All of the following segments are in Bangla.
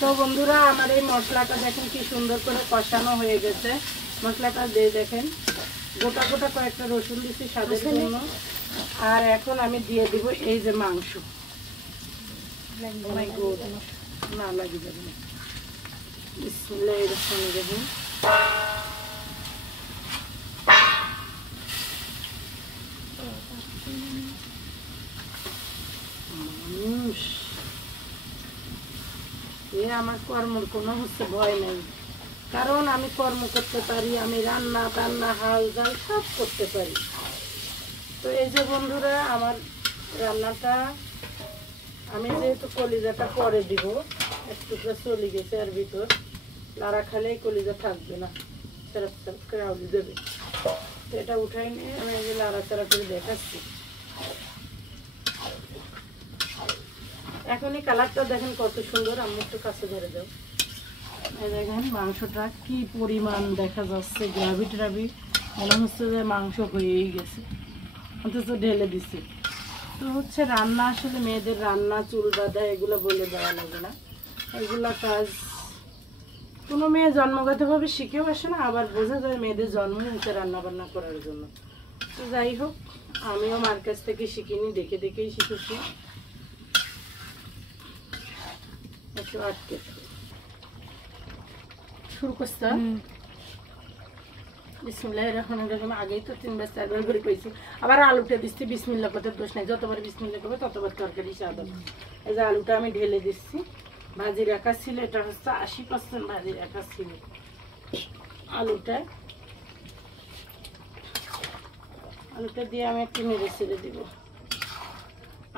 তো বন্ধুরা আমার এই মশলাটা দেখেন কি সুন্দর করে কষানো হয়ে গেছে। মশলাটা দিয়ে দেখেন গোটা গোটা কয়েকটা রসুন দিচ্ছি স্বাদের জন্য। আর এখন আমি দিয়ে দিব এই যে মাংস। না লাগি যাবে না। বিসমিল্লাহির রহমানির রহিম। আমার কর্মর কোনো ভয় নাই, কারণ আমি কর্ম করতে পারি, আমি রান্না টান্না হাল জাল সব করতে পারি। তো এই যে বন্ধুরা আমার রান্নাটা আমি যেহেতু কলিজাটা পরে দিব, একটু চলে গেছে আর ভিতর লাড়া খালেই কলিজা থাকবে না, সেরপ সেরপ করে আউলি দেবে। তো এটা উঠাই নিয়ে আমি এই যে লাড়া চাড়া করে দেখাচ্ছি। এখনই কালারটা দেখেন কত সুন্দর। আমি একটু কাছে ধরে দাও। এই দেখেন মাংসটা কি পরিমাণ দেখা যাচ্ছে, গ্রাভি ট্রাভি মনে হচ্ছে যে মাংস হয়েই গেছে, অথচ ঢেলে দিছি। তো হচ্ছে রান্না আসলে মেয়েদের রান্না চুল বাঁধা এগুলো বলে দেওয়া লাগে না। এগুলা কাজ কোনো মেয়ে জন্মগতভাবে শিখেও আসে না, আবার বোঝা যায় মেয়েদের জন্ম হয়েছে রান্না বান্না করার জন্য। তো যাই হোক, আমিও মার কাছ থেকে শিখিনি, দেখে দেখেই শিখেছি। একটু আটকে শুরু করতে বিসমিল্লাহির রহমানির রহিম। আগেই তো 3 বার 4 বার করে কইছি, আবার আলুটা দিচ্ছি। বিসমিল্লাহ করতে দোষ নাই, যতবার বিসমিল্লাহ করবে ততবার তরকারি স্বাদ হবে। এই যে আলুটা আমি ঢেলে দিচ্ছি। ভাজি রাখা ছিল, এটা হচ্ছে 80% ভাজি রাখা ছিল। আলুটা দিয়ে আমি একটু নেড়ে ছেড়ে দিব।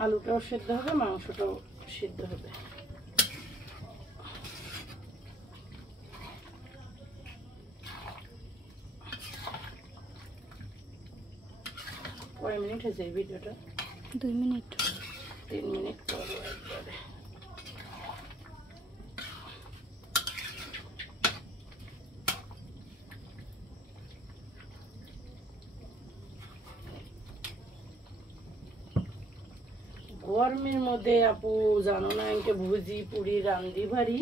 আলুটাও সিদ্ধ হবে, মাংসটাও সিদ্ধ হবে। কয় মিনিট হয়েছে এই ভিডিওটা? 2 মিনিট 3 মিনিট পরে একবারে। গরমের মধ্যে আপু জানো না, এনকে ভুজি পুরি রান্দি ভারি,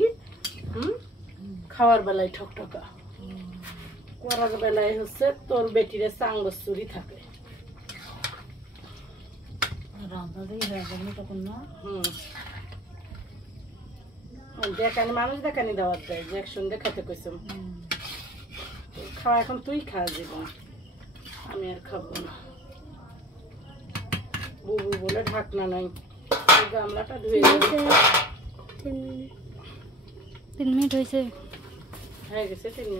খাওয়ার বেলায় ঠকঠকা, করার বেলায় হচ্ছে তোর বেটিরে চাঙ্গচুরি থাকে। দেখানি মানুষ দেখানি দাওয়াত দেয় যে একসঙ্গে দেখাতে কইসম খাওয়া। এখন তুই খা জীবন, আমি আর খাবো না। বুবু বলে ঢাকনা নাই, গামলাটা ধুয়ে 3 মিনিট হয়েছে। হয়ে গেছে 3 মিনিট।